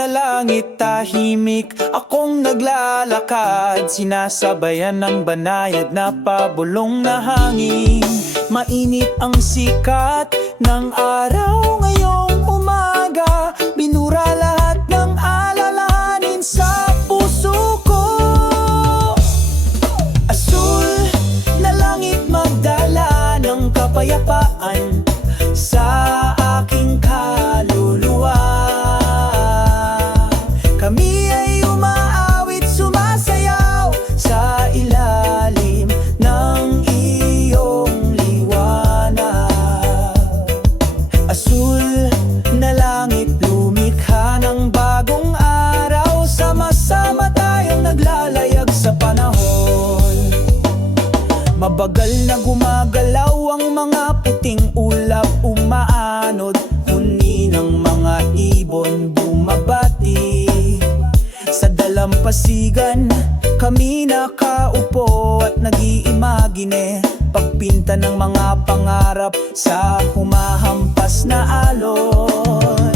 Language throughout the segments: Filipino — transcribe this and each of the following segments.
na langit tahimik, akong naglalakad, sinasabayan ng banayad na pabulong na hangin. Mainit ang sikat ng araw ngayong umaga, binura lahat ng alalahanin sa puso ko. Asul na langit magdala ng kapayapaan sa aking kaluluwa. Kami ay umaawit, sumasayaw sa ilalim ng iyong liwanag. Asul na langit, lumikha ng bagong araw, sama-sama tayong naglalayag sa panahon. Mabagal na gumagalaw ang mga puting ulap, umaanod, huni ng mga ibon bumabati. Sa dalampasigan kami nakaupo at nag-iimagine, pagpinta ng mga pangarap sa humahampas na alon.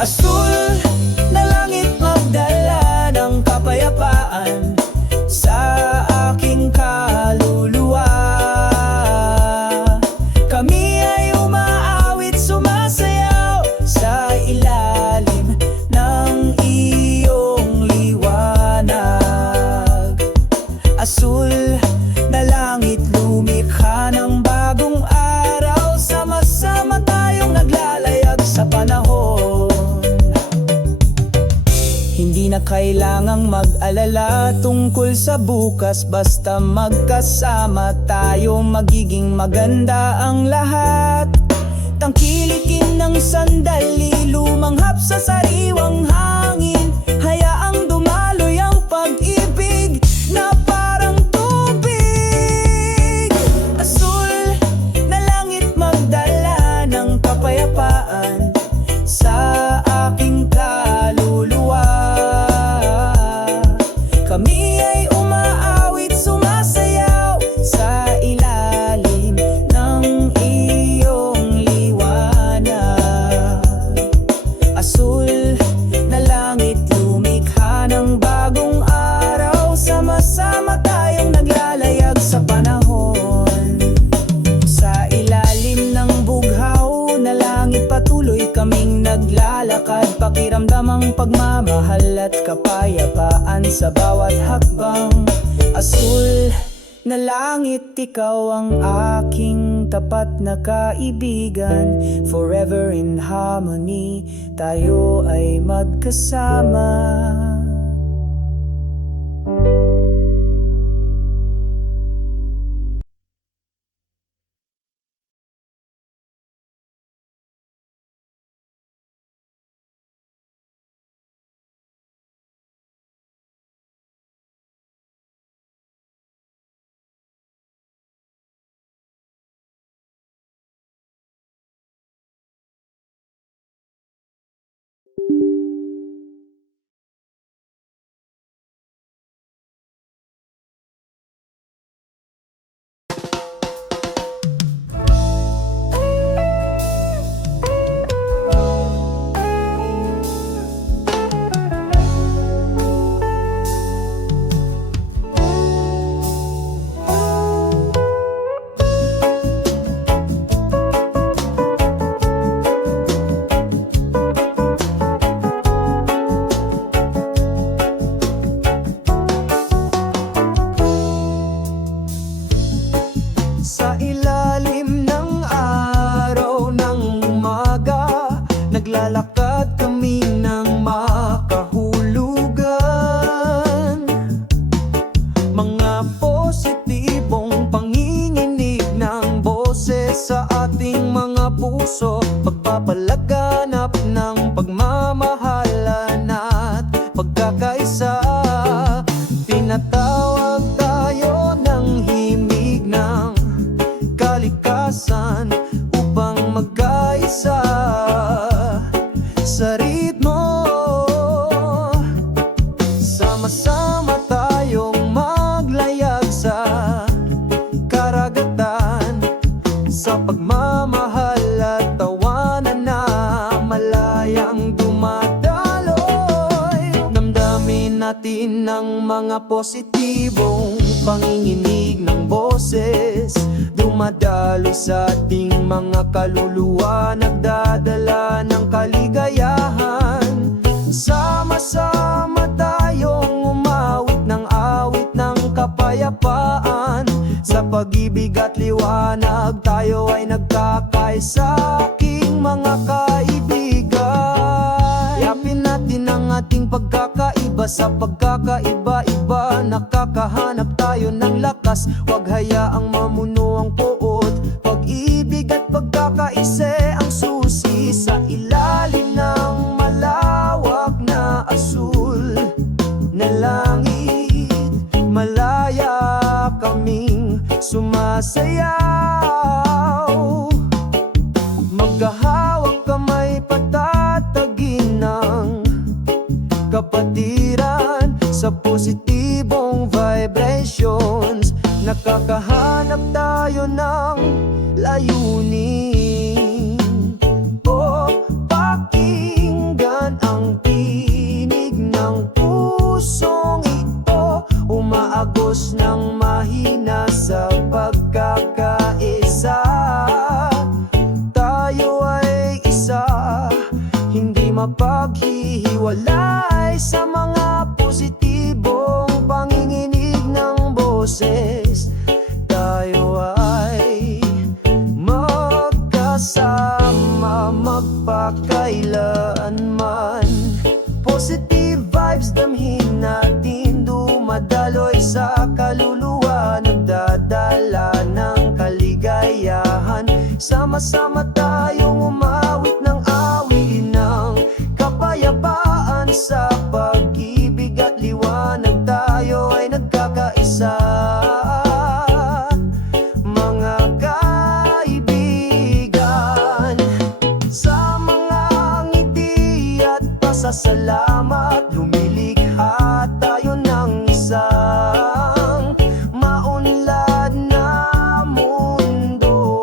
Asul na langit magdala ng kapayapaan sa aking kaluluwa. Kami ay umaawit, sumasayaw sa ilalim ng iyong liwanag. Asul na langit, lumikha ng bagong araw, sama-sama tayong naglalayag sa panahon. Hindi na kailangang mag-alala tungkol sa bukas, basta magkasama tayo, magiging maganda ang lahat. Tangkilikin ng sandali, lumanghap sa sariwang hangin, hayaang dumaloy ang pag-ibig na parang tubig. Asul na langit magdala ng kapayapaan sa aking kaluluwa. Kami ay umaawit, sumasayaw sa ilalim ng iyong liwanag. Asul na langit, lumikha ng bagong araw, sama-sama tayong naglalayag sa panahon. Sa ilalim ng bughaw na langit, patuloy kaming naglalakad, pakiramdam ang pagmamahal at kapayapaan sa bawat hakbang. Asul na langit, ikaw ang aking tapat na kaibigan, forever in harmony, tayo ay magkasama. Sa ilalim ng araw ng umaga, naglalakad kami ng makahulugan. Mga positibong panginginig ng boses sa ating mga puso, pagpapalaganap ng pagmamahalan at pagkakaisa. Tinatawag tayo ng himig ng kalikasan upang magkaisa sa ritmo. Sama-sama tayong maglayag sa karagatan, sa pagmamahal at tawanan na malayang dumadalo. natin ng mga positibong panginginig ng boses, dumadalo sa ating mga kaluluwa, nagdadala ng kaligayahan. Sama-sama tayong umawit ng awit ng kapayapaan. Sa pag-ibig at liwanag, tayo ay nagkakaisa, aking mga kaibigan. Yapin natin ang ating pagkakaiba, sa pagkakaiba-iba nakakahanap tayo ng lakas. Huwag hayaang mamuno ang poot, pag-ibig at pagkakaisa ang susi. Sa ilalim ng malawak na asul na langit, malaya kaming sumasayaw. Magkahawak kamay, patatagin ng kapatiran sa positibong vibrations. Nakakahanap tayo ng layunin. O pakinggan ang tinig ng pusong ito, umaagos ng mahina sa pagkakaisa. Tayo ay isa, hindi mapaghihiwalay, sa mga positibong panginginig ng boses. Tayo ay magkasama magpakailanman. Positive vibes damhin natin, dumadaloy sa kaluluwa, nagdadala ng kaligayahan. Sama-sama tayong umawit ng awit ng kapayapaan. Sa pag-ibig at liwanag, tayo ay nagkakaisa, mga kaibigan. Sa mga ngiti at pasasalamat, lumilikha tayo ng isang maunlad na mundo.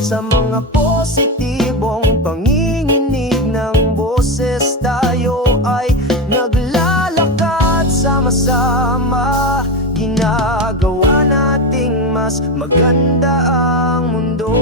Sa mga positibong panginginig ng boses, tayo ay naglalakad sama-sama, ginagawa nating mas maganda ang mundo.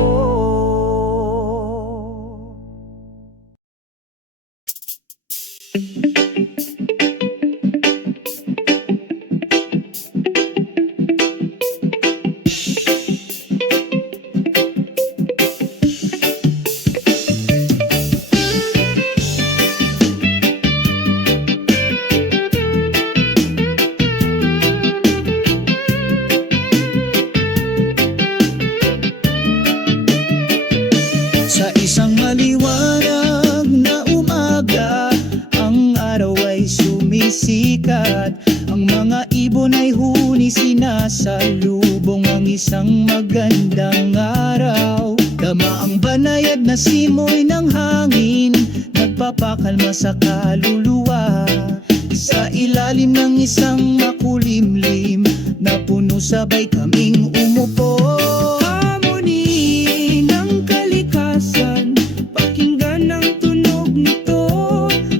Sa isang maliwanag na umaga, ang araw ay sumisikat. Ang mga ibon ay huni, sinasalubong ang isang magandang araw. Tama ang banayad na simoy ng hangin, nagpapakalma sa kaluluwa. Sa ilalim ng isang makulimlim na puno, sabay kaming umupo. Harmony ng kalikasan, pakinggan ang tunog nito.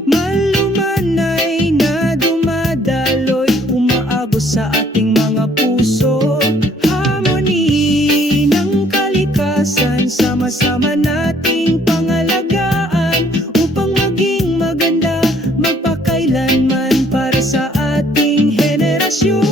Malumanay na dumadaloy, umaagos sa ating mga puso. Harmony ng kalikasan, sama-sama nating pangalagaan, upang maging maganda magpakailanman para sa ating henerasyon.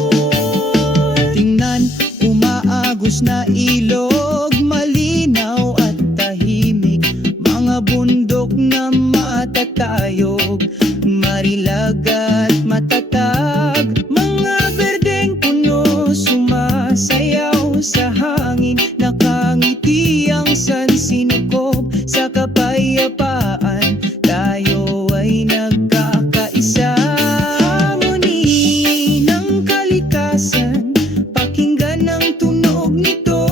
Tingnan, umaagos na ilog, malinaw at tahimik, mga bundok na matatayog, marilag at matatag, mga berdeng puno sumasayaw sa hangin, nakangiti ang sansinukob. Sa kapayapaan, tayo ay nagkakaisa. Harmony ng kalikasan, pakinggan ang tunog nito.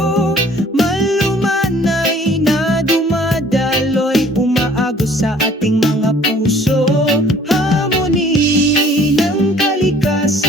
Malumanay na dumadaloy, umaagos sa ating mga puso. Harmony ng kalikasan,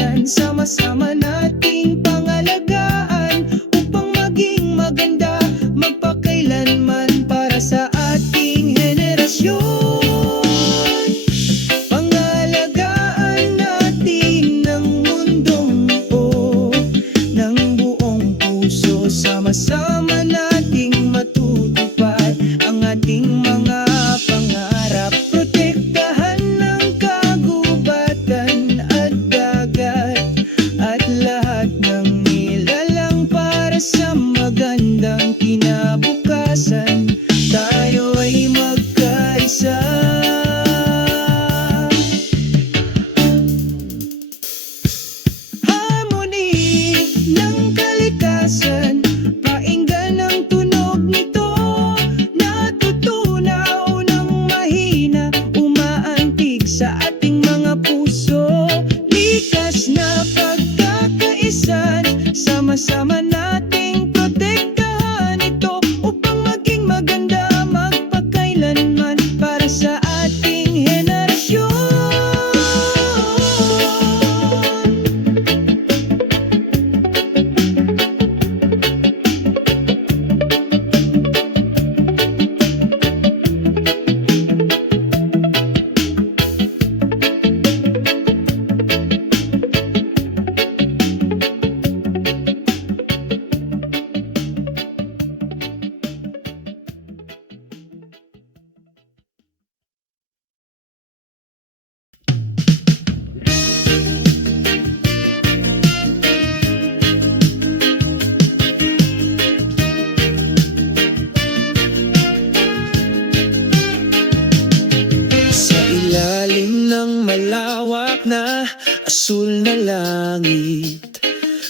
ng malawak na asul na langit.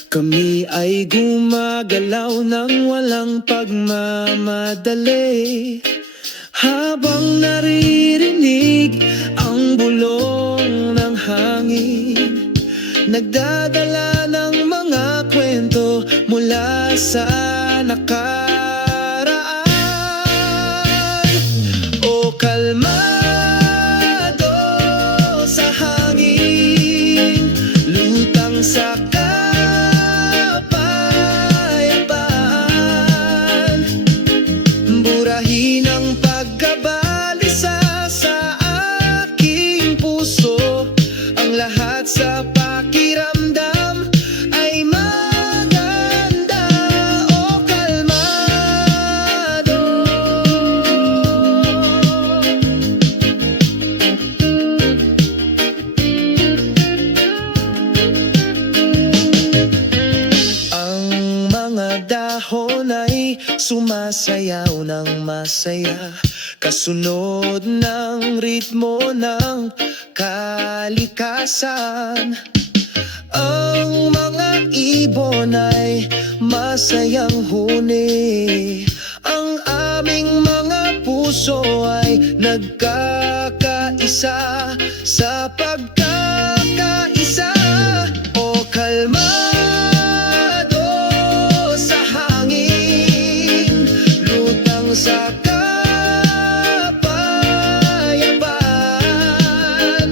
Kami ay gumagalaw ng walang pagmamadali, habang naririnig ang bulong ng hangin, nagdadala ng mga kwento mula sa nakaraan. O kalmado sa hangin, lutang sa kapayapaan, burahin ang pagkabalisa sa aking puso. Ang lahat sa pakiramdam ay maganda. O kalmado. Ang mga dahon ay sumasayaw ng masaya, kasunod ng ritmo ng kalikasan. Ang mga ibon ay masayang huni, ang aming mga puso ay nagkakaisa sa pagkakaisa. O kalmado sa hangin, lutang sa kapayapaan,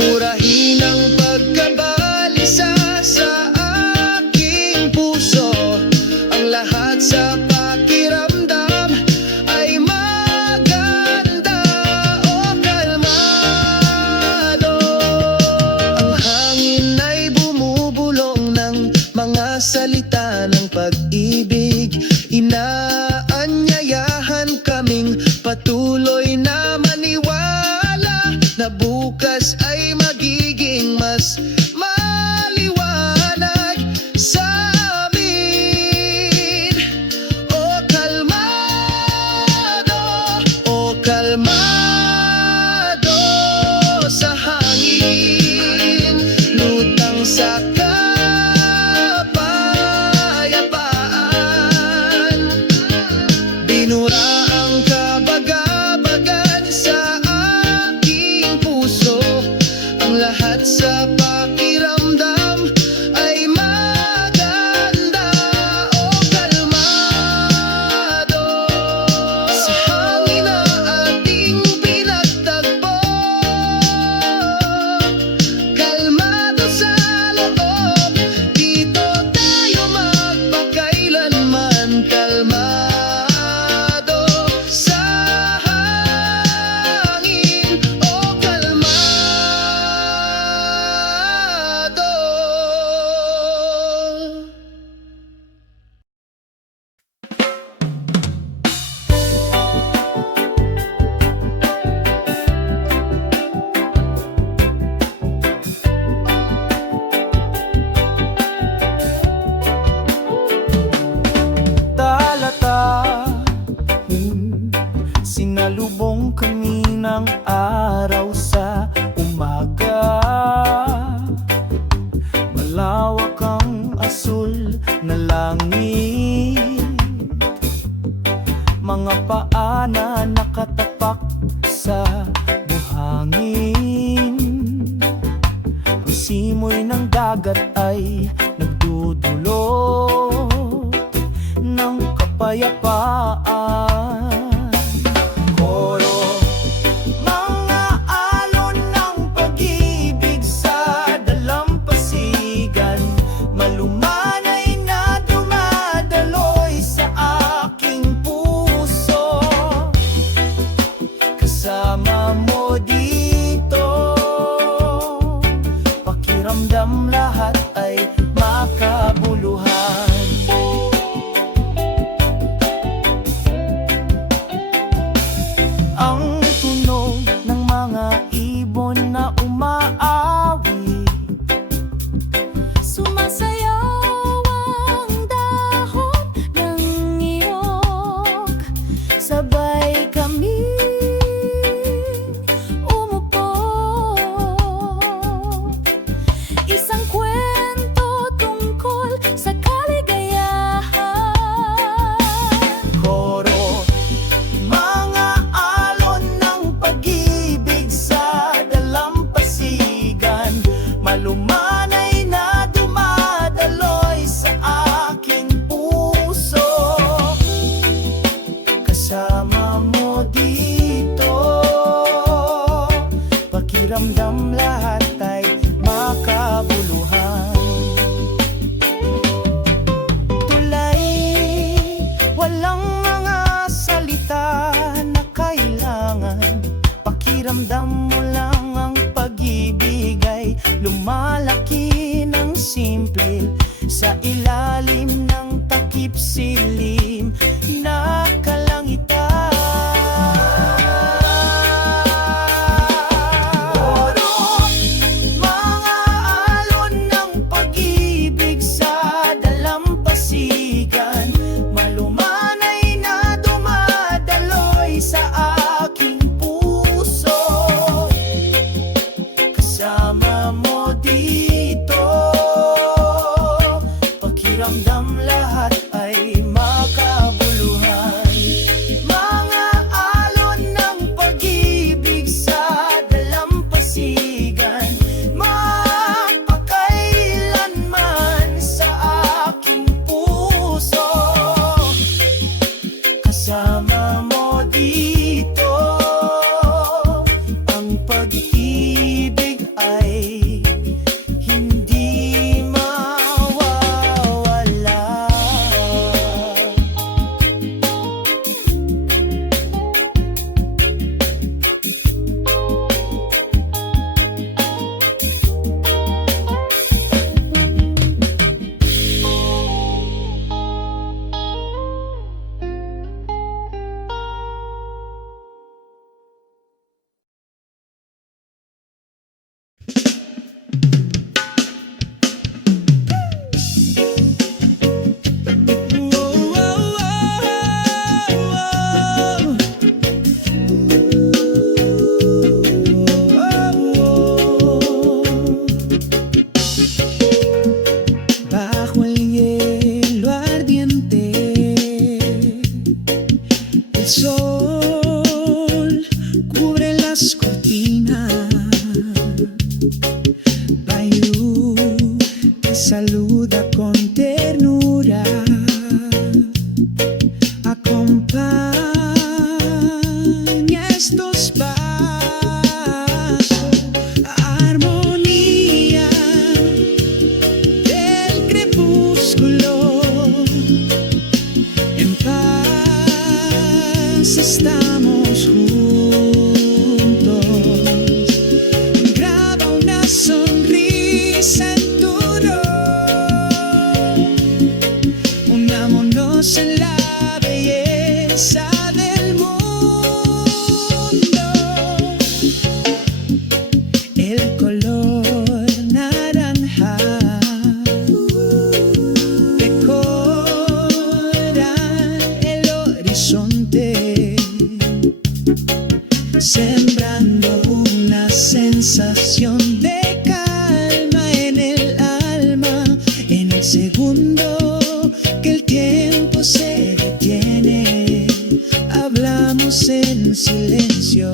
burahin ang pagkabalisa sa aking puso. Ang lahat sa pakiramdam ay maganda. O kalmado. Ang hangin ay bumubulong ng mga salita ng pag-ibig, inaanyayahan kaming patuloy na maniwala na bukas ay magiging mas maliwanag sa amin. O kalmado, o kalmado sa hangin, lutang sa kapayapaan, binura ang kabagabagan sa aking puso. Ang lahat sa pakiramdam ay maganda. O kalmado sa hangin na ating pinagtagpo, kalmado sa loob, dito tayo magpakailanman. Kalmado sa hangin, o kalmado. Talata, sinalubong kami ng araw sa umaga. Malawak ang asul na langit, mga paa na nakatapak sa buhangin. Ang simoy ng dagat ay nagdudulot ng kapayapaan. Koro, mga alon ng pag-ibig sa dalampasigan, malumanay na dumadaloy sa aking puso. Kasama mo dito, pakiramdam lahat ay makabuluhan. pakiramdam lahat ay makabuluhan. Tulay, walang mga salita na kailangan. Pakiramdam mo lang ang pag-ibig ay lumalaki ng simple sa ilalim ng takip silim na kalangitan. Mga alon ng pag-ibig sa dalampasigan, malumanay na dumadaloy sa aking puso. Kasama mo dito, pakiramdam lahat ay makabuluhan. Mga alon ng pag-ibig sa dalampasigan, magpakailanman sa aking puso. Kasama mo dito, ang pag-ibig ay hindi mawawala. Bajo el hielo ardiente, el sol cubre las cortinas. Bayou te saluda con ternura. Acompaña estos pasos, armonía del crepúsculo. En paz estamos juntos. Graba una sonrisa en tu rostro. Unámonos en la belleza del mundo. El color naranja decora el horizonte, sembrando una sensación de calma en el alma. En el segundo que el tiempo se detiene, hablamos en silencio.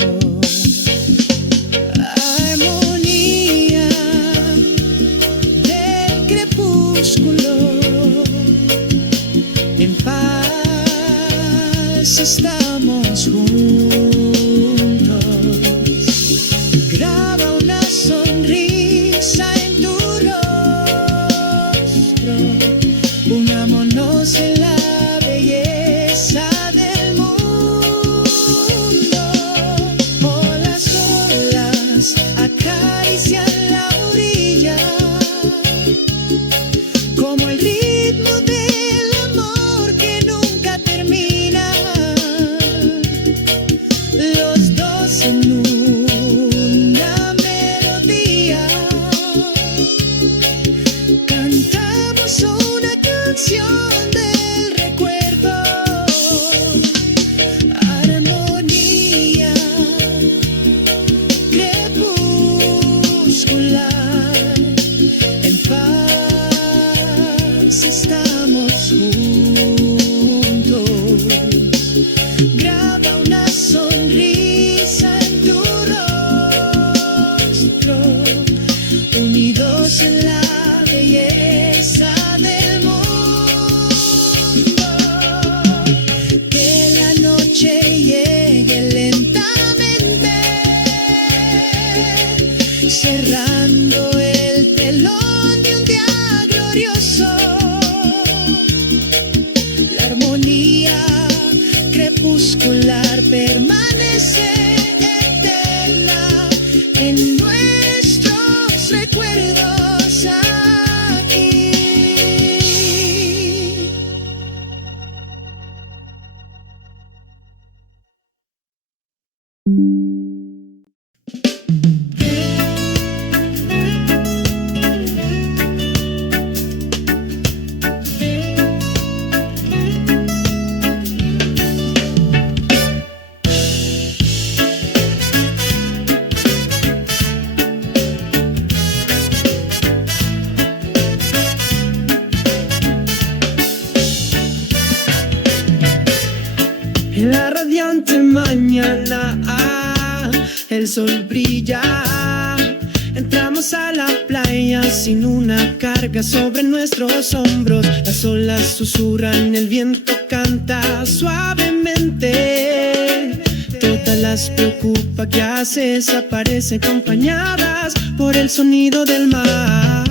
Armonía del crepúsculo, en paz estamos juntos. Graba una sonrisa en tu rostro. Unámonos en la belleza del mundo. Oh, las olas acarician la orilla, como el ritmo del amor que nunca termina. Los dos en una melodía cantamos una canción del recuerdo. Armonía, crepúsculo. cerrando el telón de un día glorioso. La armonía crepuscular permanece eterna en nuestros recuerdos aquí. En la radiante mañana, el sol brilla. Entramos a la playa sin una carga sobre nuestros hombros. Las olas susurran, el viento canta suavemente. Todas las preocupa que haces aparecen acompañadas por el sonido del mar.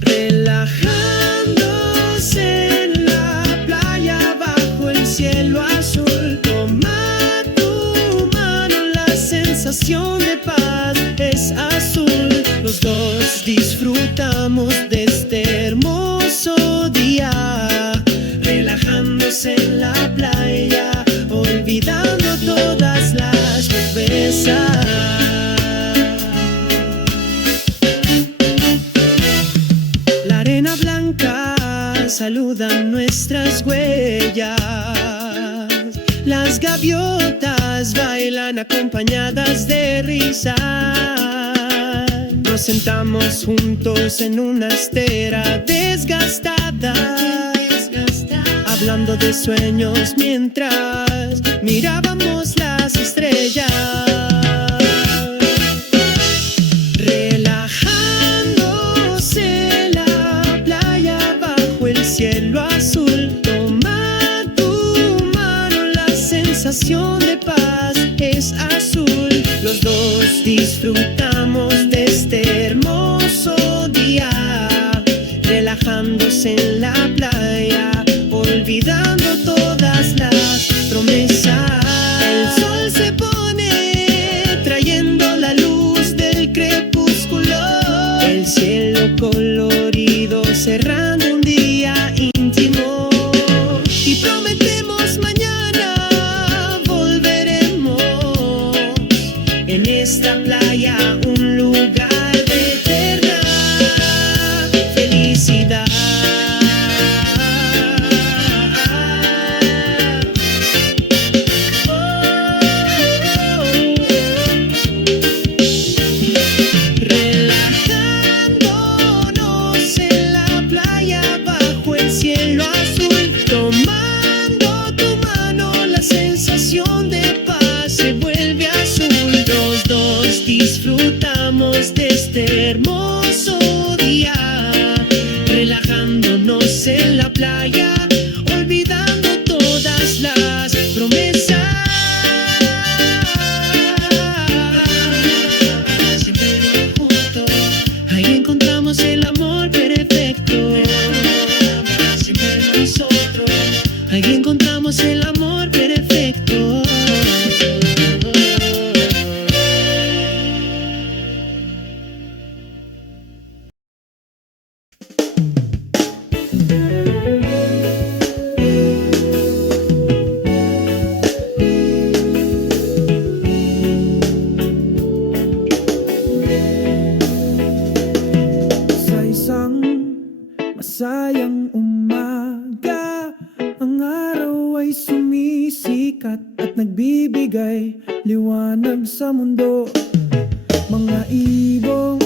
Relajándose en la playa bajo el cielo azul. Toma tu mano, la sensación de paz es azul. Los dos disfrutamos de este hermoso día, relajándose en la playa, olvidando todas las promesas. La arena blanca saluda nuestras huellas. Las gaviotas bailan acompañadas de risa. Nos sentamos juntos en una estera desgastada, hablando de sueños mientras mirábamos las estrellas. Relajándose en la playa bajo el cielo azul. Toma tu mano, la sensación de paz es azul. Los dos disfrutamos de este hermoso día, relajándose en la playa, olvidando todas las promesas. El sol se pone trayendo la luz del crepúsculo. El cielo colorido cerrando un día íntimo. Y prometemos mañana volveremos en esta playa, un lugar de eterna felicidad. Relajándonos en la playa bajo el cielo azul. Tomando tu mano, la sensación de paz se vuelve azul. Los dos disfrutamos de este hermoso día, relajándonos en la playa, olvidando todas las promesas. Siempre juntos, ahí encontramos el amor perfecto. Siempre nosotros, ahí encontramos el amor perfecto. Sa isang masayang umaga, ang araw ay sumisikat at nagbibigay liwanag sa mundo. Mga ibong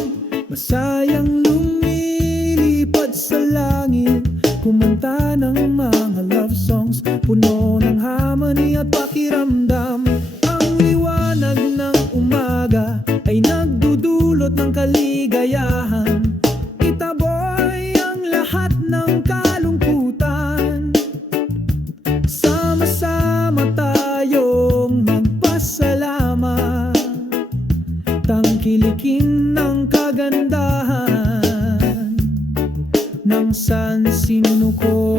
masayang lumilipad sa langit, kumanta ng mga love songs, puno ng harmony at pakiramdam. Ang liwanag ng umaga ay nagdudulot ng kaligayahan. Itaboy ang lahat ng kalungkutan. Sama-sama tayong magpasalamat. Tangkilikin ng kagandahan ng sansinuko.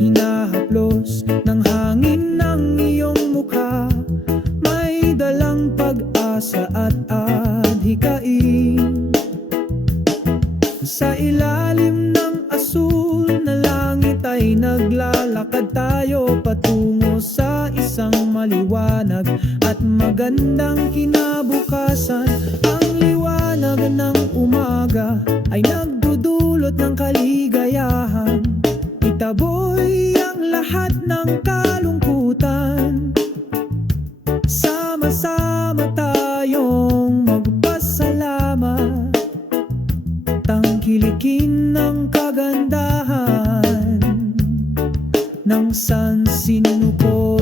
Hinahaplos ng hangin ng iyong mukha, may dalang pag-asa at adhikain. Sa ilalim ng asul na langit ay naglalakad tayo patungo sa isang maliwanag at magandang kinabukasan. Ang liwanag ng umaga ay nagdudulot ng kaligayahan. Itaboy ang lahat ng kalungkutan. Sama-sama tayong magpasalamat. Tangkilikin ng kagandahan ng sansinuko.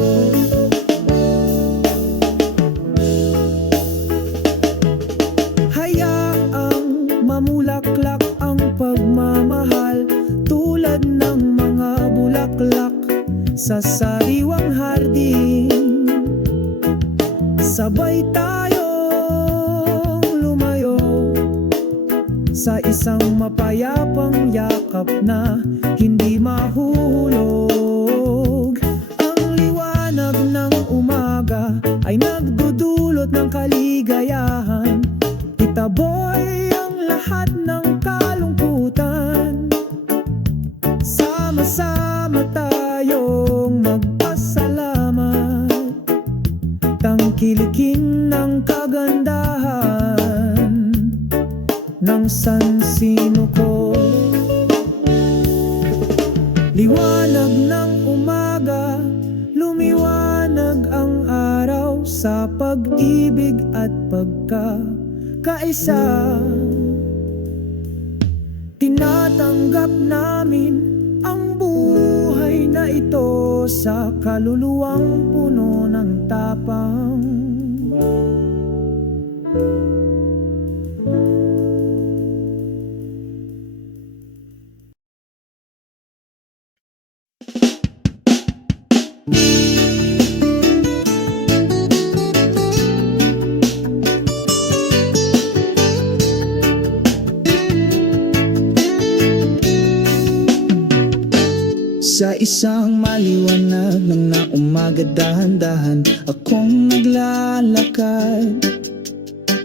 Hayaang mamulaklak ang pagmamahal tulad ng mga bulaklak sa sariwang hardin. Sabay tayong lumayo sa isang mapayapang yakap na hindi mahuhulog. Ang liwanag ng umaga ay nagdudulot ng kaligayahan. Itaboy ang lahat ng kalungkutan. Sama-sama tayong magpasalamat. Tangkilikin ng kagandahan ng sansinuko. Liwanag ng umaga, lumiwanag ang araw sa pag-ibig at pagkakaisa. Tinatanggap namin ang buhay na ito sa kaluluwang puno ng tapang. Sa isang maliwanag ng na umaga, dahan-dahan akong naglalakad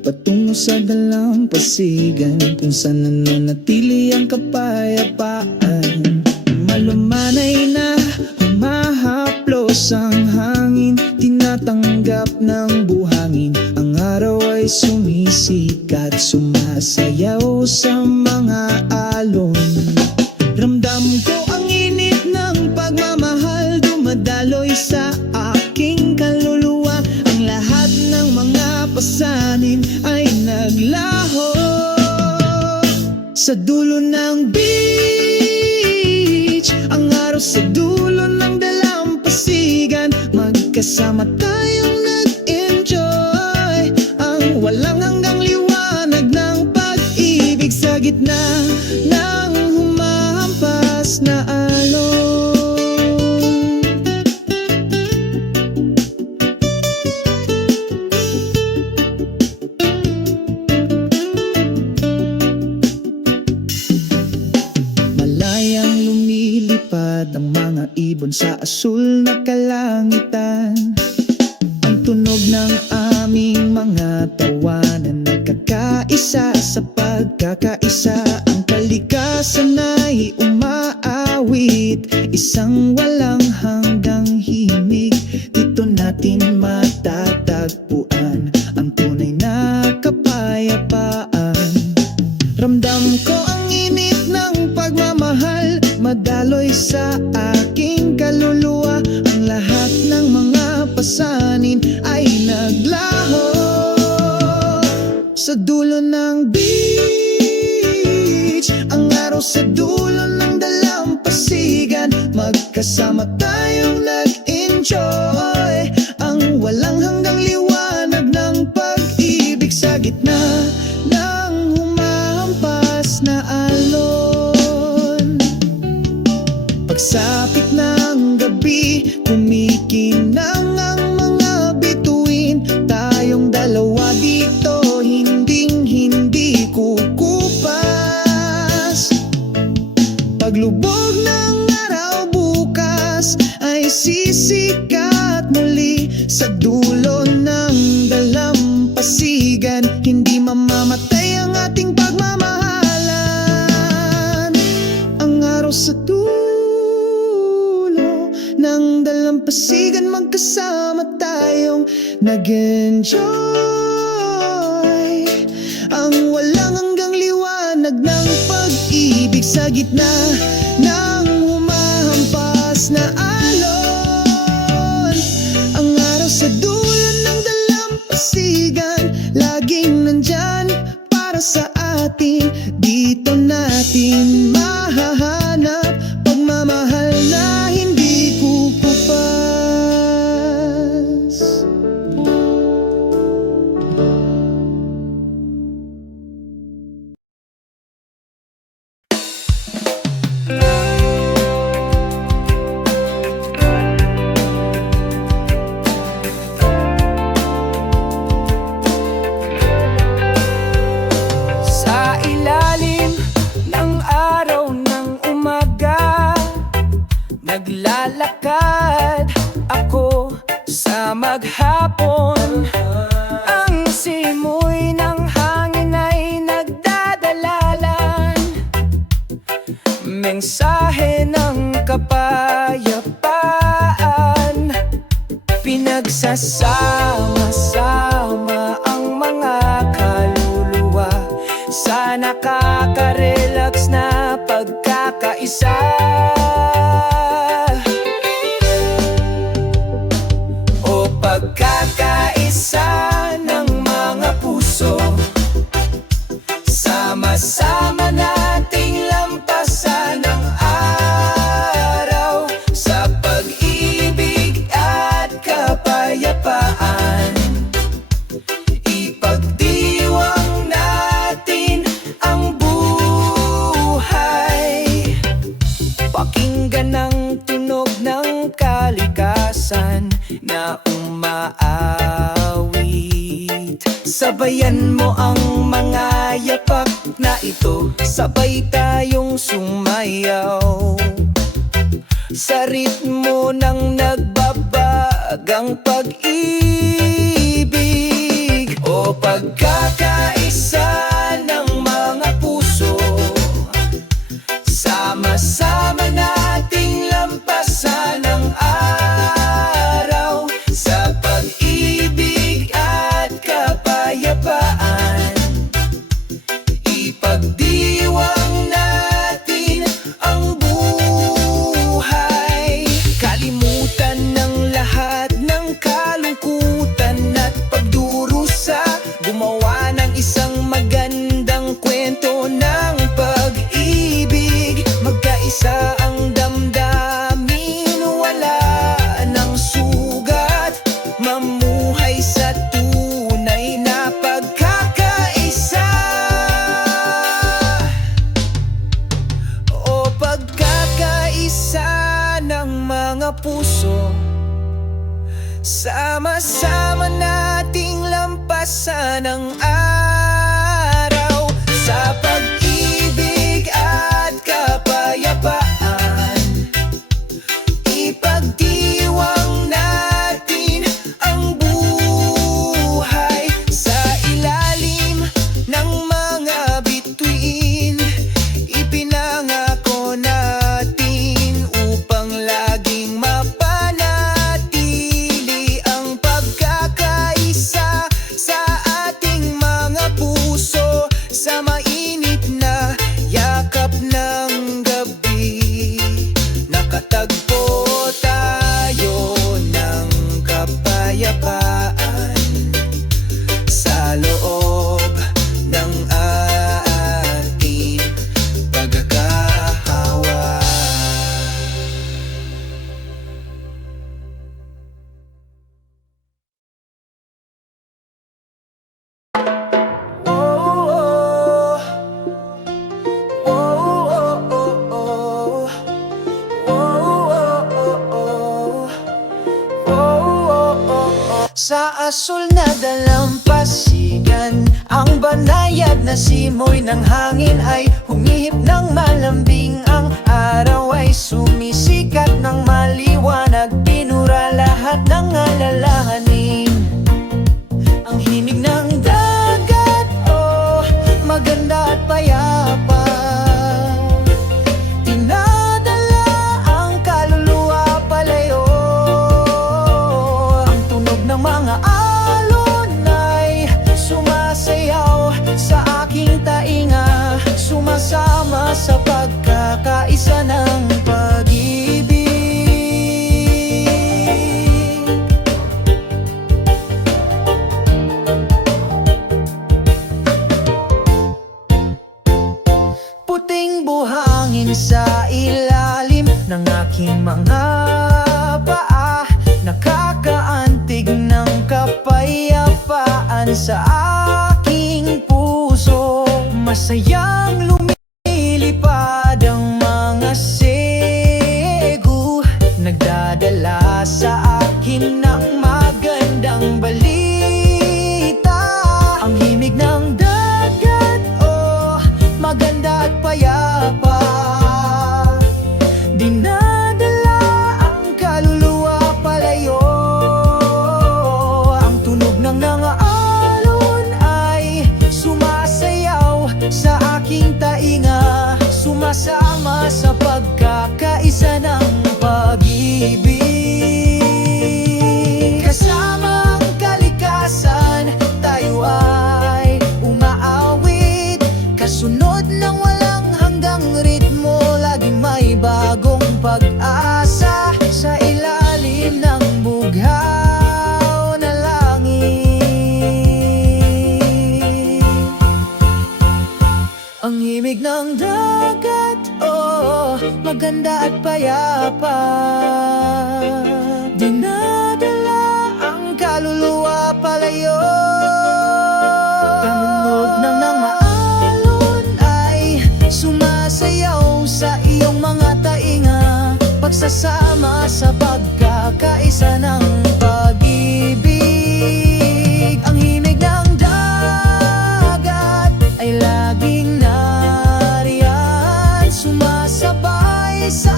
patungo sa dalampasigan kung saan nananatili ang kapayapaan. Malumanay na humahaplos ang hangin, tinatanggap ng buhangin. Ang araw ay sumisikat, sumasayaw sa mga alon. Ramdam ko ang init ng pagmamahal, dumadaloy sa aking kaluluwa. Ang lahat ng mga pasanin ay naglaho sa dulo ng beach. Ang araw sa dulo ng dalampasigan, magkasama tayong nag-enjoy. Ang walang hanggang liwanag ng pag-ibig sa gitna ng humahampas na alon. Malayang lumilipad ang mga ibon sa asul na kalangitan. Ang tunog ng aming mga tawanan, nagkakaisa sa pagkakaisa. Ang kalikasan ay umaawit, isang walang hanggang himig. Dito natin matatagpuan ang tunay na kapayapaan. Ramdam ko ang init ng pagmamahal, madaloy sa aking kaluluwa. Ang lahat ng mga pasanin ay naglaho sa dulo ng beach. Ang araw sa dulo ng dalampasigan, magkasama tayong nag-enjoy. Ang walang hanggang liwanag ng pag-ibig sa gitna ng humahampas na alon. Pagsapit ng gabi, kumikinang ang mga bituin. dulo ng dalampasigan, hindi mamamatay ang ating pagmamahalan. Ang araw sa dulo ng dalampasigan, magkasama tayong nag-enjoy. Ang walang hanggang liwanag ng pag-ibig sa gitna ng humahampas na alon. Ang araw sa dulo ng dalampasigan, laging nandyan para sa atin. Dito natin mahahanap pagmamahal na hindi kukupas. Sa ilalim ng araw ng umaga, naglalakad ako sa maghapon. Ang simoy ng hangin ay nagdadalalan, mensahe ng kapayapaan. Pinagsasama-sama ang mga kaluluwa sa nakaka-relax na pagkakaisa. O pagkakaisa ng mga puso, sama-sama nating lampasan ang araw sa pag-ibig at kapayapaan. Ipagdiwang natin ang buhay, pakinggan ang tunog ng kalikasan na umaawit. Sabayan mo ang mga yapak na ito, sabay tayong sumayaw sa ritmo ng nagbabagang pag-ibig. O pagkakaisa ng mga puso, sama-sama nating lampasan ang araw sa pag-ibig at kapayapaan. Ipagdiwang natin ang buhay, kalimutan ng lahat ng kalungkutan at pagdurusa, gumawa ng isang magandang kwento ng pag-ibig. Magkaisa ang damdamin, wala ng sugat, mamuhay sa tunay na pagkakaisa. O pagkakaisa ng mga puso, sama-sama nating lampasan ang araw sa pag-ibig at kapayapaan. Ipagdiwang natin ang buhay sa ilalim ng mga bituin. Ipinangako natin upang laging mapanatili ang pagkakaisa sa ating mga puso, sa mainit na yakap ng gabi. Nakatagpo tayo ng kapayapaan sa loob ng ating pagkakahawa. Sa asul na dalampasigan, ang banayad na simoy ng hangin ay humihip ng malambing. Ang araw ay sumisikat ng maliwanag, pinura lahat ng alalahanin. sumasayaw sa aking tainga, sumasama sa pagkakaisa ng pag-ibig. Puting buhangin sa ilalim ng aking mga paa, nakakaantig ng kapayapaan sa aking puso. Masayang lumilipad ang mga segu, nagdadala sa akin ng magandang balita. Ang himig ng dagat, oh, maganda at payapa, dinadala ang kaluluwa palayo. Ang tunog ng alon ay sumasayaw sa aking tainga, sumasama sa pagkakaisa ng pag-ibig. Kasama ang kalikasan, tayo ay umaawit, kasunod ng walang hanggang ritmo. Laging may bagong pag-asa sa ilalim ng bughaw na langit. Ang himig ng dagat, oh, maganda at payapa, dinadala ang kaluluwa palayo. Kamunog ng alon ay sumasayaw sa iyong mga tainga, pagsasama sa pagkakaisa ng pag-ibig. Ang himig ng dagat ay laging nariyan, sumasabay sa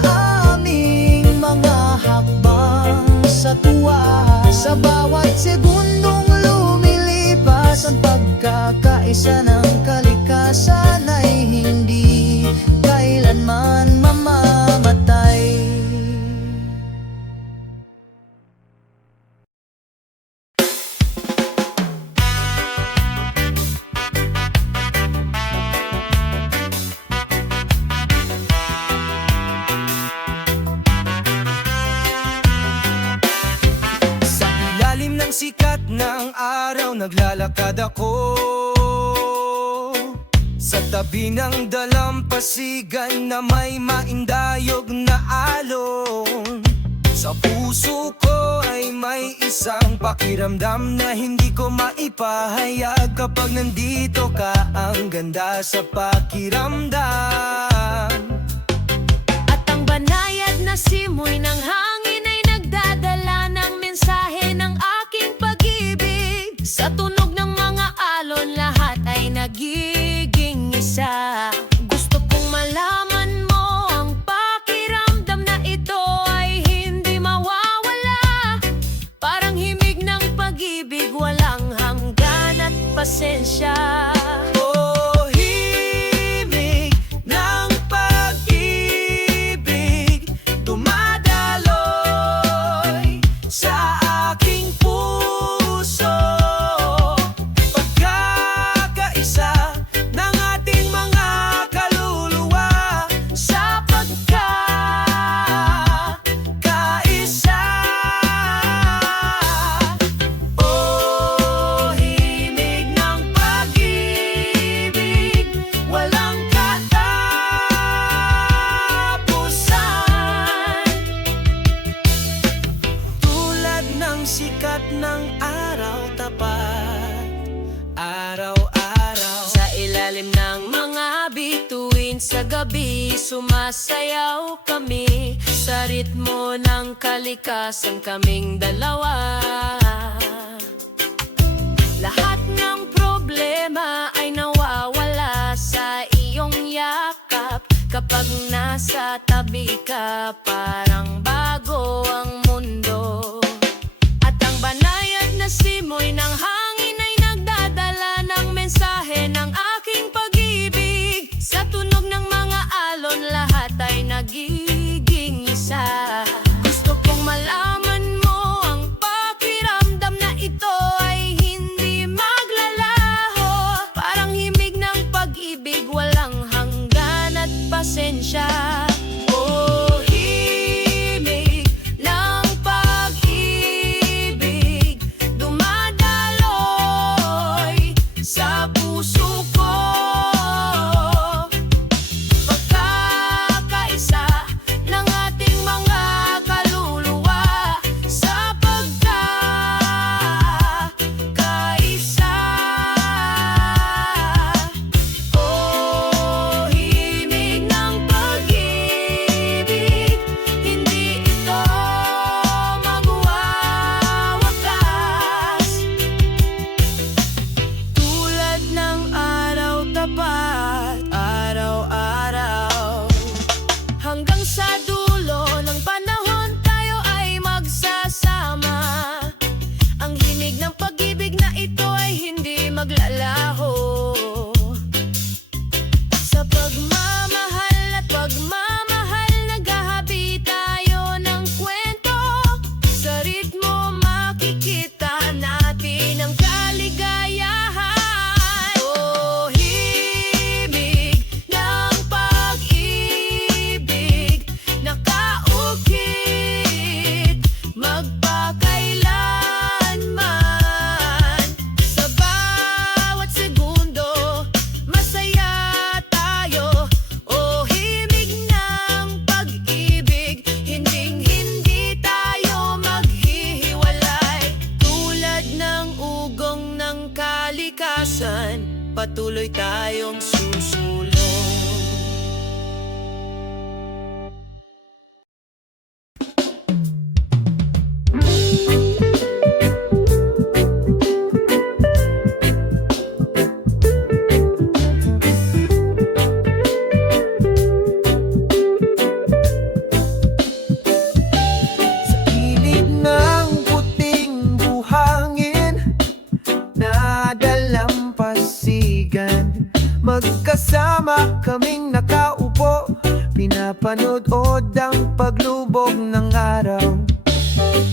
aming mga hakbang sa tuwa. Sa bawat segundong lumilipas, ang pagkakaisa ng kalikasan ay hindi kailanman mamamatay. Sa ilalim ng sikat ng araw, naglalakad ako sa tabi ng dalampasigan na may maindayog na alon. Sa puso ko ay may isang pakiramdam na hindi ko maipahayag. Kapag nandito ka, ang ganda sa pakiramdam. At ang banayad na simoy ng hangin ay nagdadala ng mensahe ng aking pag-ibig. Sa tunog ng mga alon, lahat ay nagiging isa. Gusto kong malaman mo ang pakiramdam na ito ay hindi mawawala. Parang himig ng pag-ibig, walang hanggan at pasensya. Oh, himig ng pag-ibig, dumadaloy sa aking puso. Pagkakaisa ng ating mga kaluluwa, sa pagkakaisa. Oh, himig ng pag-ibig, walang katapusan. Tulad ng sikat ng araw, tapat araw-araw. Sa ilalim ng mga bituin sa gabi, sumasayaw kami sa ritmo ng kalikasan, kaming dalawa. Lahat ng problema ay nawawala sa iyong yakap. Kapag nasa tabi ka, parang bago ang mundo. At ang banayad na simoy ng hangin ay nagdadala ng mensahe ng aking pag-ibig. Sa tunog ng mga alon, lahat ay nagiging isa. Gusto kong malaman mo ang pakiramdam na ito ay hindi maglalaho. patuloy tayong susulong. Magkasama kaming nakaupo, pinapanood ang paglubog ng araw.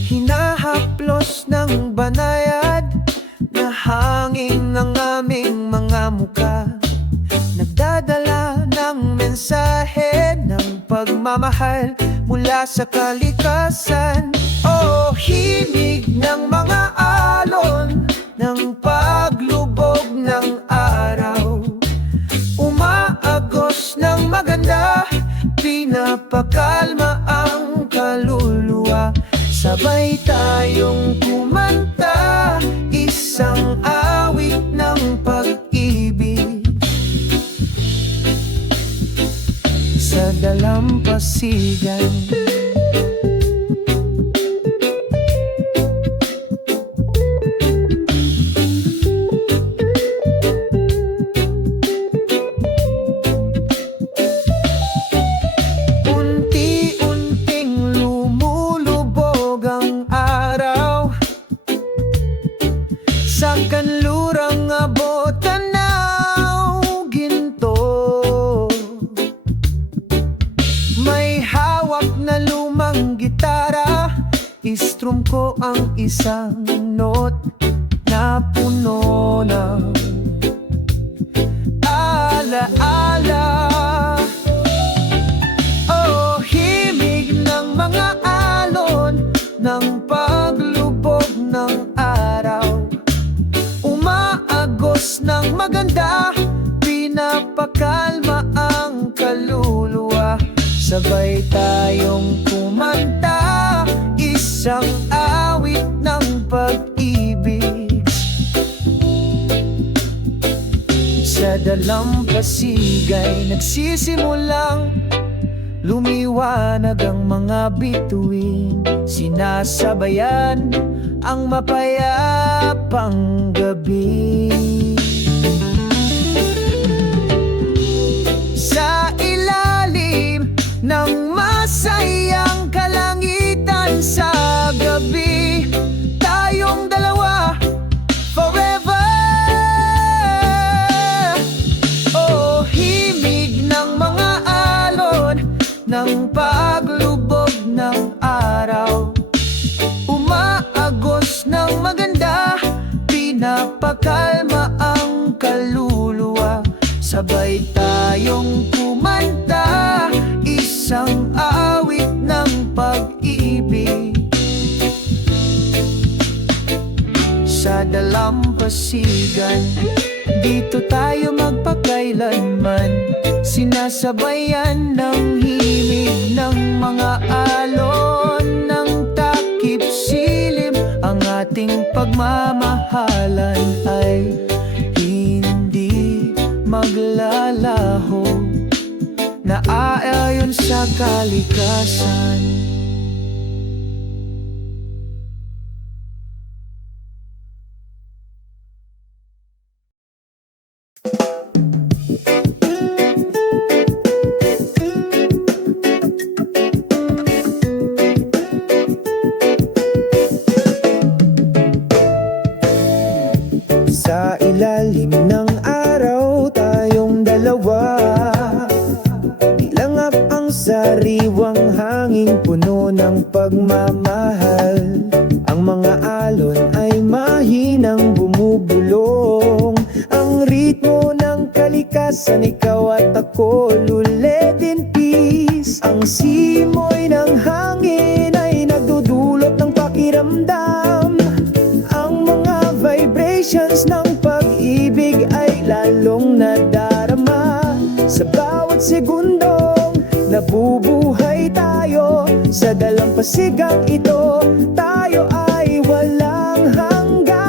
Hinahaplos ng banayad na hangin ng aming mga muka, nagdadala ng mensahe ng pagmamahal mula sa kalikasan. O himig ng mga alon ng paglubog ng araw, umaagos ng maganda, pinapakalma ang kaluluwa. Sabay tayong kumanta, isang awit ng pag-ibig sa dalampasigan. Sa kanlurang abot tanaw ginto, may hawak na lumang gitara, istrum ko ang isang note na puno ng alaala. O himig ng mga alon ng paglubog ng araw, umaagos ng maganda, pinapakalma ang kaluluwa. Sabay tayong kumanta, isang awit ng pag-ibig sa dalampasigan. Nagsisimulang lumiwanag ang mga bituin, sinasabayan ang mapayapang gabi. Sa ilalim ng masayang kalangitan sa gabi, tayong dalawa forever. O himig ng mga alon ng paglubog ng araw, umaagos ng maganda, pinapakalma ang kaluluwa. Sabay tayong kumanta, isang awit ng pag-ibig sa dalampasigan. Dito tayo magpakailanman, sinasabayan ng himig ng mga alon ng takip silim. Ang ating pagmamahalan ay hindi maglalaho, naaayon sa kalikasan. Sa ilalim ng araw, tayong dalawa, ilangap ang sariwang hangin, puno ng pagmamahal. Ang mga alon ay mahinang bumubulong, ang ritmo ng kalikasan, ikaw at ako, luled in peace. Ang simoy ng hangin ay nagdudulot ng pakiramdam, ang mga vibrations ng pag-ibig ay lalong nadarama. Sa bawat segundong nabubuhay tayo, sa dalampasigang ito, tayo ay walang hanggan.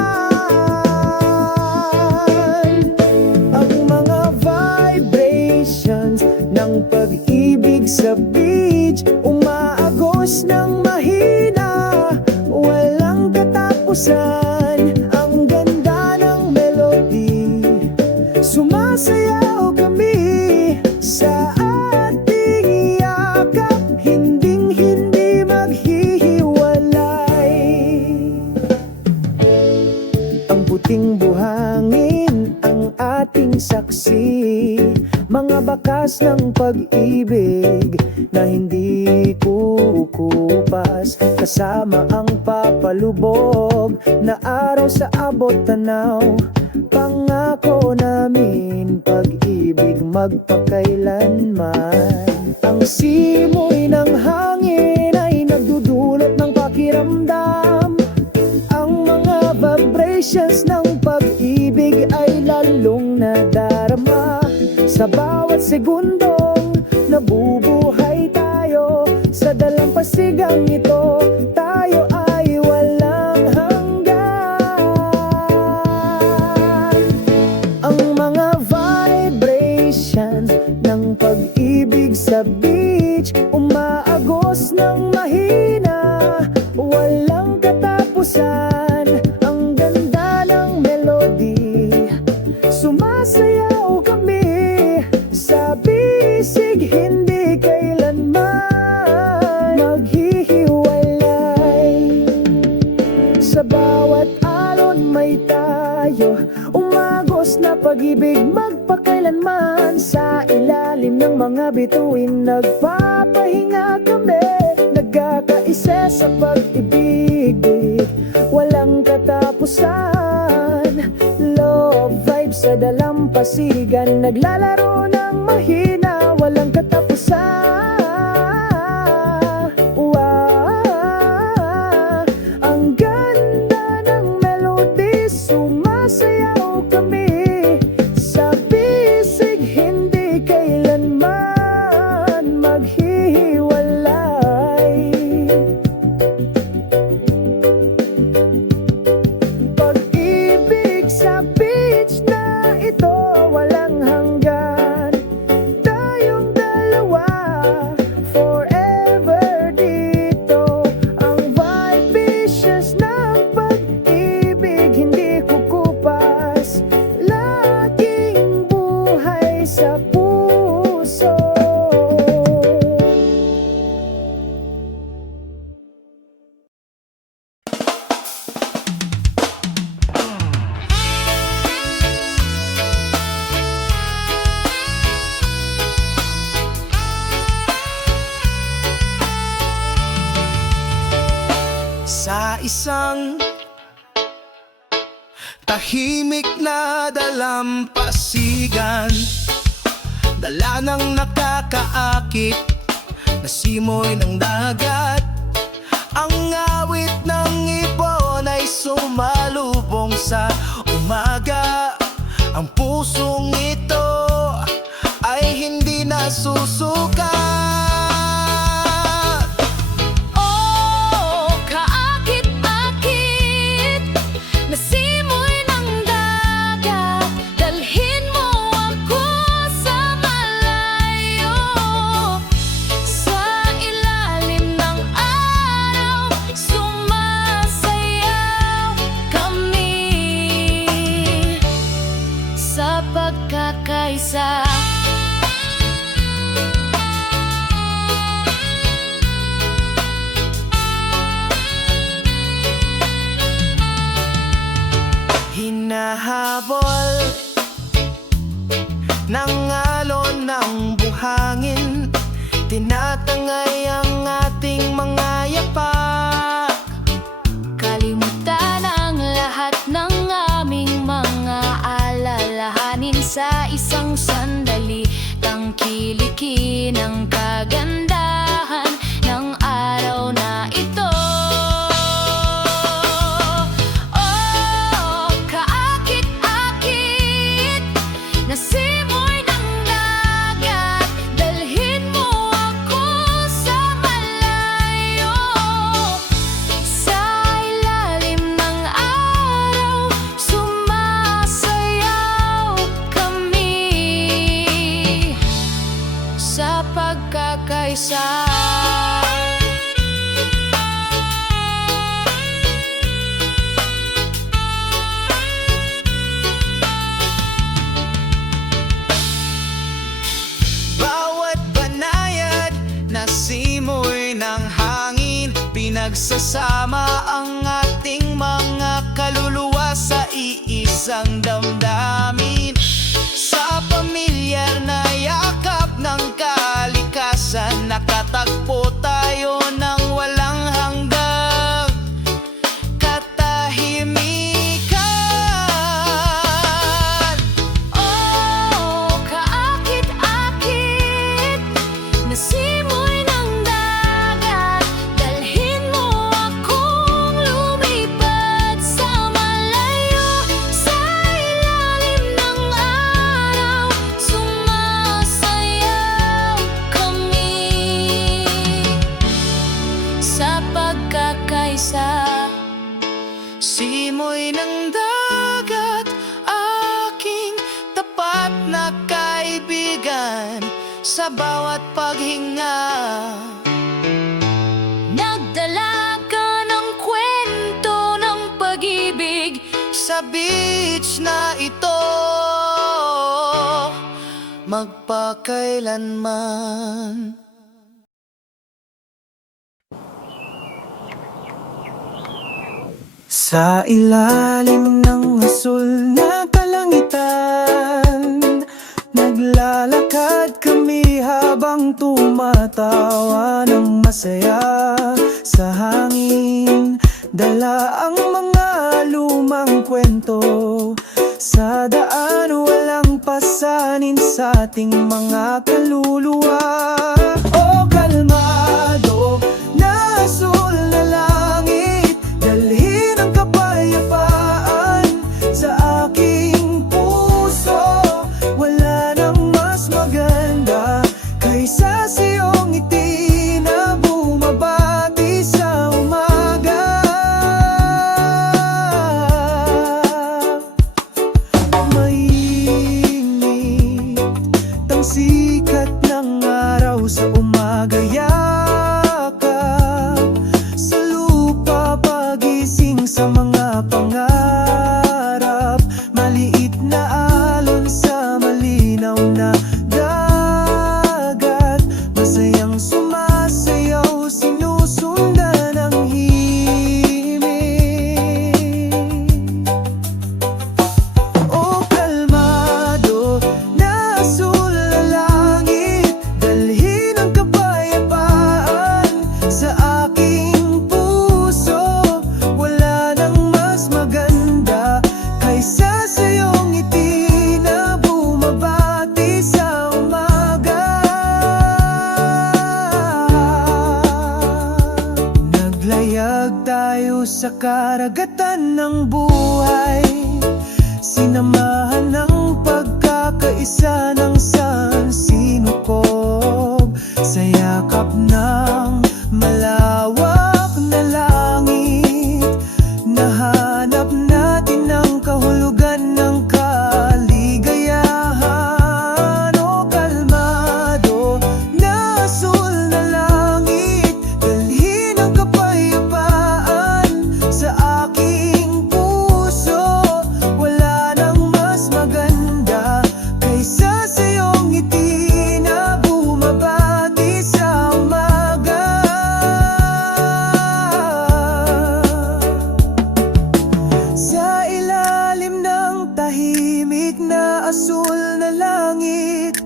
mabuting buhangin ang ating saksi. Mga bakas ng pag-ibig na hindi kukupas, kasama ang papalubog na araw sa abot tanaw. Pangako namin pag-ibig magpakailanman. Ang simoy ng hangin ay nagdudulot ng pakiramdam. Ang mga vibrations ng pag-ibig ay lalong nadarama. Sa bawat segundong nabubuhay tayo, sa dalampasigang ito tayo ay walang hanggan. Ang mga vibration ng pag-ibig sa beach, umaagos ng mahina, walang katapusan. Ang ganda ng melody, sumasayaw kami sa bisig, hindi kailanman maghihiwalay. Sa bawat alon may tayo, umagos na pag-ibig magpakailanman. Sa ilalim ng mga bituin nagpapahinga kami, nagkakaisa sa pag-ibig, walang katapusan. Love vibes sa dalampasigan, naglalaro ng mahina, walang katapusan. Ang ganda ng melody, sumasayaw kami sa bisig, hindi kailanman maghihiwalay. Pag-ibig sa beach na ito, walang hanggan. Tayong dalawa, forever dito. Ang vibrations ng pag-ibig hindi kukupas, laging buhay sa puso. Sa isang tahimik na dalampasigan, dala ng nakakaakit na simoy ng dagat. Ang awit ng ibon ay sumalubong sa umaga. Ang pusong ito ay hindi nasusukat. Oh, kaakit-akit na simoy ng dagat, dalhin mo ako sa malayo. Sa ilalim ng araw, sumasayaw kami sa pagkakaisa. Hinahabol ng alon ng buhangin, tinatangay ang ating mga yapak. Kalimutan ang lahat ng aming mga alalahanin sa isang sandali. Tangkilikin ang kagandahan ng araw na ito. Oh, kaakit-akit na simoy ng dagat, dalhin mo ako sa malayo. Sa ilalim ng araw, sumasayaw kami sa pagkakaisa. Bawat banayad na simoy ng hangin, pinagsasama ang ating mga kaluluwa sa iisip. ang damdamin. Sa pamilyar na yakap ng kalikasan, nakatagpo tayo ng walang hanggang katahimikan. Oh, kaakit-akit na simoy ng dagat, dalhin mo akong lumipad sa malayo. Sa ilalim ng araw, sumasayaw kami sa pagkakaisa. Simoy ng dagat, aking tapat na kaibigan, sa bawat paghinga. Nagdala ka ng kwento ng pag-ibig Sa beach na ito, magpakailanman. Sa ilalim ng asul na kalangitan, naglalakad kami habang tumatawa ng masaya. Sa hangin, dala ang mga lumang kwento. Sa daan, walang pasanin sa ating mga kaluluwa. O kalmado na asul na langit, dalhin ang kapayapaan sa aking puso. Wala nang mas maganda kaysa sa iyong ngiti na bumabati sa umaga. Mainit ang sikat ng araw sa umaga, yakap sa lupa, pagising sa mga pangarap. Maliit na alon sa malinaw na dagat, masayang sumasayaw, sinusundan ng himig. O kalmado na asul na langit, dalhin ang kapayapaan sa aking puso. Wala nang mas maganda kaysa sa iyong ngiti na bumabati sa umaga. Naglayag tayo sa karagatan ng buhay, sinamahan ng pagkakaisa ng sansinukob. Sa yakap ng malawak na langit, nahanap natin ang kahulugan ng kaligayahan. O kalmado na asul na langit, dalhin ang kapayapaan sa aking puso. Wala nang mas maganda kaysa sa iyong ngiti na bumabati sa umaga. Sa ilalim ng tahimik na asul na langit,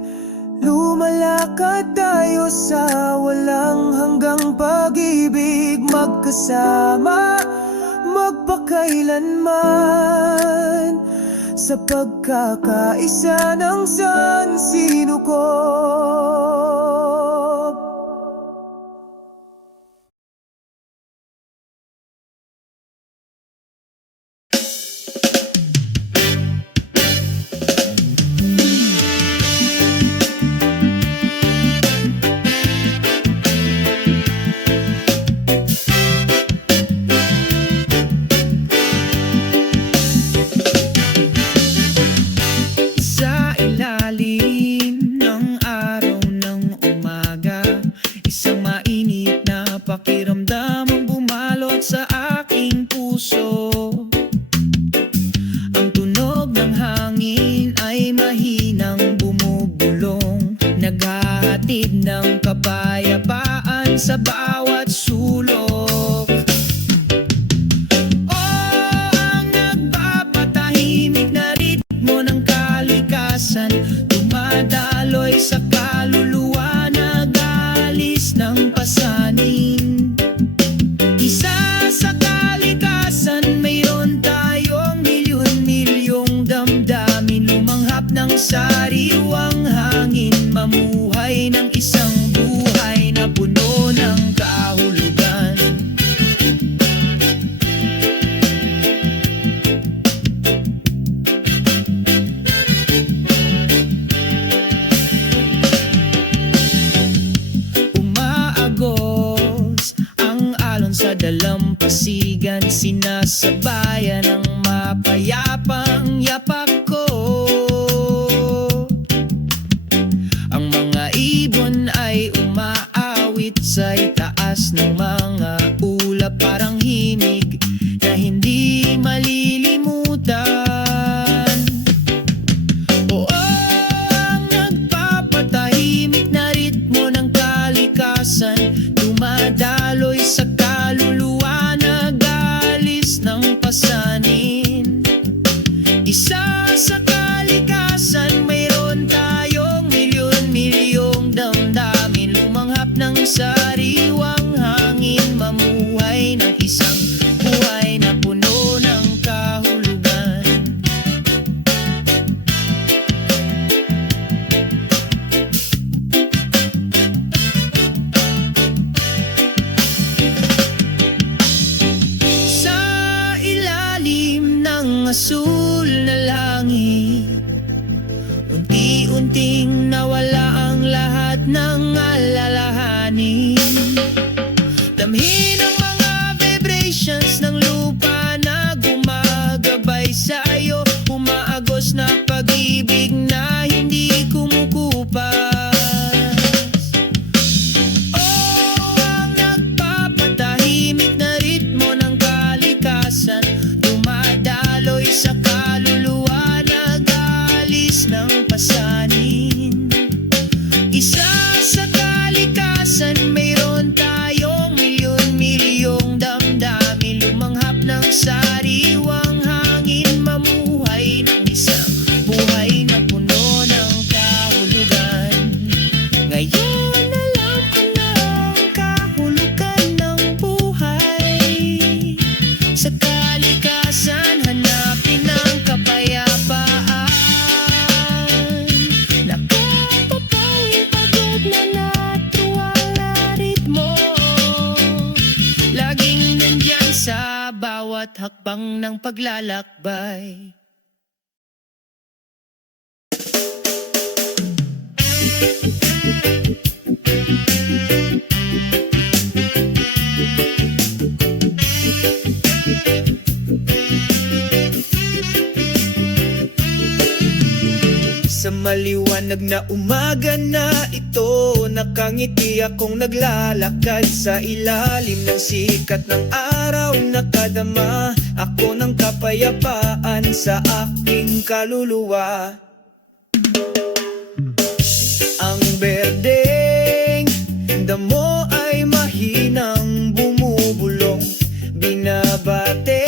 lumalakad tayo sa walang hanggang pag-ibig, magkasama, magpakailanman, sa pagkakaisa ng sansinukob. Sa ilalim ng araw ng umaga, isang mainit na pakiramdam ang bumalot sa aking puso. Ang tunog ng hangin ay mahinang bumubulong, naghahatid ng kapayapaan sa bawat sulok. Oh, ang nagpapatahimik na Isa sa kalikasan, mayroon tayong milyon-milyong damdamin. Lumanghap ng sariwang hangin, mamuhay ng isang buhay na puno ng kahulugan. Sa ilalim ng asul na langit, unti-unting nawala ang lahat ng alalahanin. Damhin ang mga vibrations ng lupa na gumagabay sa'yo. Umaagos na pag-ibig na hindi kumukupas. Oh, ang nagpapatahimik na ritmo ng kalikasan, dumadaloy sa kaluluwa, nag-aalis ng pasanin. Isa sa kalikasan, mayroon tayong milyon-milyong damdamin. Lumanghap ng sariwang hangin, mamuhay ng isang buhay na puno ng kahulugan. Ngayon alam ko na ang kahulugan ng buhay. Sa kalikasan, hanapin ang kapayapaan. Nakapapawing pagod na natuwang na ritmo, laging nandyan sa bawat hakbang ng paglalakbay. Sa maliwanag na umaga na ito, nakangiti akong naglalakad sa ilalim ng sikat ng araw. Nakadama ako ng kapayapaan sa aking kaluluwa. Ang berdeng damo ay mahinang bumubulong, binabate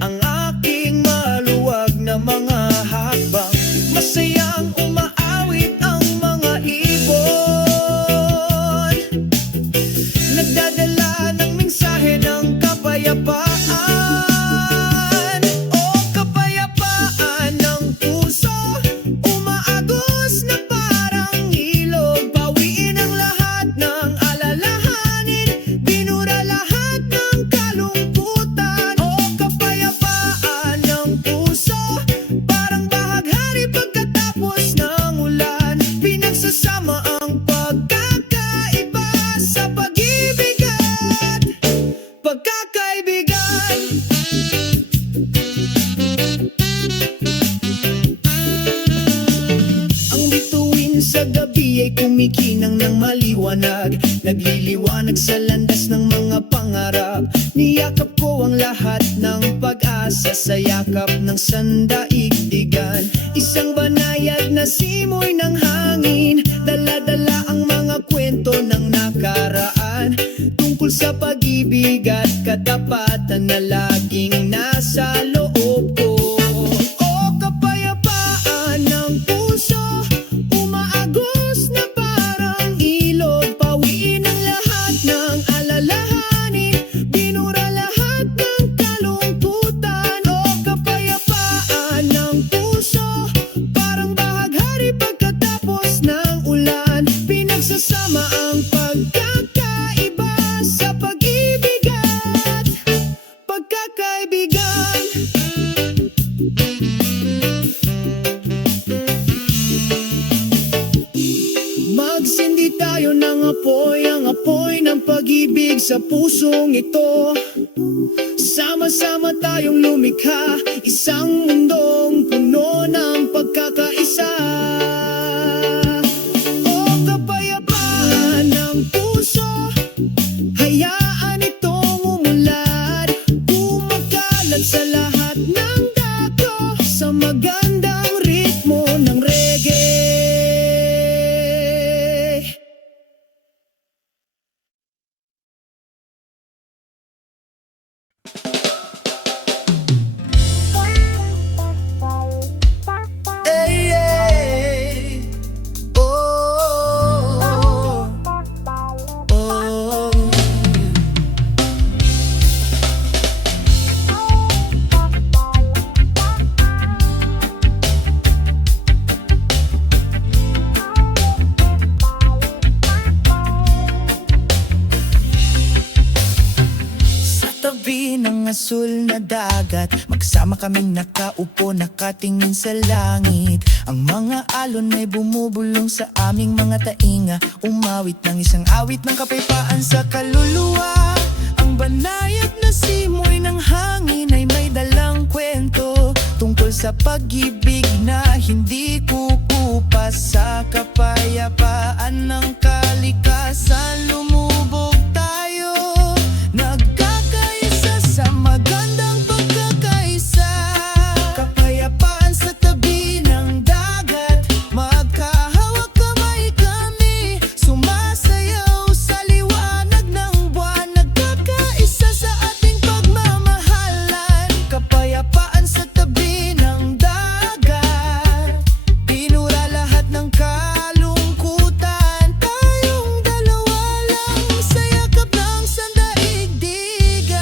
ang aking maluwag na mga hakbang. Masayang umaawit ang mga ibon, nagdadala ng mensahe ng kapayapaan. O kapayapaan ng puso, umaagos na parang ilog. Bawiin ang lahat ng alalahanin, binura lahat ng kalungkutan. O kapayapaan ng puso, parang bahaghari pagkatapos ng ulan. Pinagsasama ang pagkakaiba sa pag-ibig at pagkakaibigan. Ang bituin sa gabi ay kumikinang ng maliwanag, nagliliwanag sa landas ng mga pangarap. Niyakap ko ang lahat ng pag-asa sa yakap ng sandaigdigan. Isang banayad na simoy ng hangin, dala-dala ang mga kwento ng nakaraan, tungkol sa pag-ibig at katapatan na laging nasa loob ko. O kapayapaan ng puso, umaagos na parang ilog. Pawiin ang lahat ng alalahanin, binura lahat ng kalungkutan. O kapayapaan ng puso, parang bahaghari pagkatapos ng ulan. Pinagsasama ang pagkakaiba sa pag-ibig at pagkakaibigan. Magsindi tayo ng apoy, ang apoy ng pag-ibig sa pusong ito. Sama-sama tayong lumikha, isang mundong puno ng pagkakaisa. O kapayapaan ng puso, hayaan itong umulad, kumakalat sa lahat ng dako, sa magandang ritmo ng reggae. asul na dagat. Magsama kaming nakaupo, nakatingin sa langit. Ang mga alon ay bumubulong sa aming mga tainga. Umawit ng isang awit ng kapayapaan sa kaluluwa. Ang banayad na simoy ng hangin ay may dalang kwento tungkol sa pag-ibig na hindi kukupas. Sa kapayapaan ng kalikasan lumubog tayo, nagkakaisa sa magandang pagkakaisa. Kapayapaan sa tabi ng dagat, magkahawak kamay kami, sumasayaw sa liwanag ng buwan, nagkakaisa sa ating pagmamahalan. Kapayapaan sa tabi ng dagat, pinura lahat ng kalungkutan. Tayong dalawa lang sa yakap ng sandaigdigan.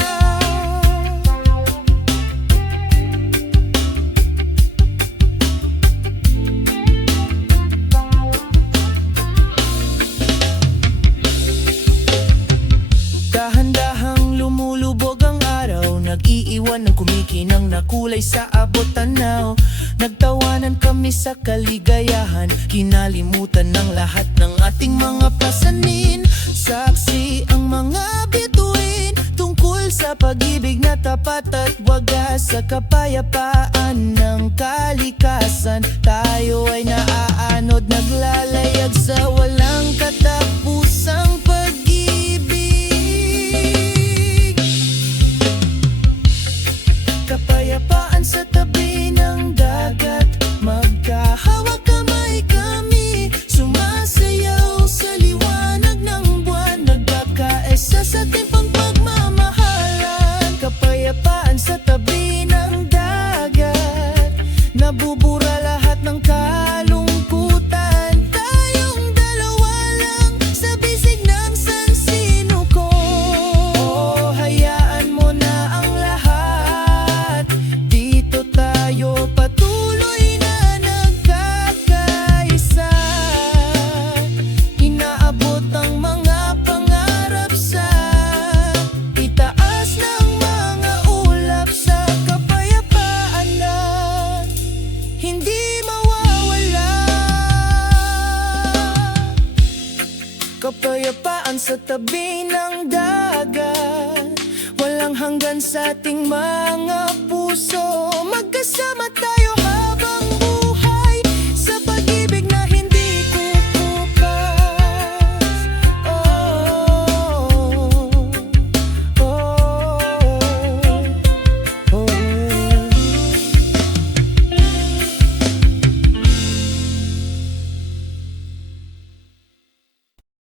Dahan-dahang lumulubog ang araw, nag-iiwan ng kumikinang na kulay sa abot tanaw. Nagtawanan kami sa kaligayahan, kinalimutan ng lahat ng ating mga pasanin. Saksi ang mga bituin tungkol sa pag-ibig na tapat at wagas. Sa kapayapaan ng kalikasan, tayo ay naaanod, naglalayag sa walang katapusang pag-ibig. Kapayapaan sa tabi ng dagat, magkahawak kamay kami, sumasayaw sa liwanag ng buwan, nagkakaisa sa timpang pagmamahalan. Kapayapaan sa tabi ng dagat, nabubura lahat ng kalungkutan. Tayong dalawa lang sa bisig ng sansinuko. Oh, hayaan mo na ang lahat, dito tayo patuloy na nagkakaisa. Inaabot ang mga pangarap sa itaas ng mga ulap. Sa kapayapaan na hindi mawawala. Kapayapaan sa tabi ng dagat, walang hanggan sa ating mga puso.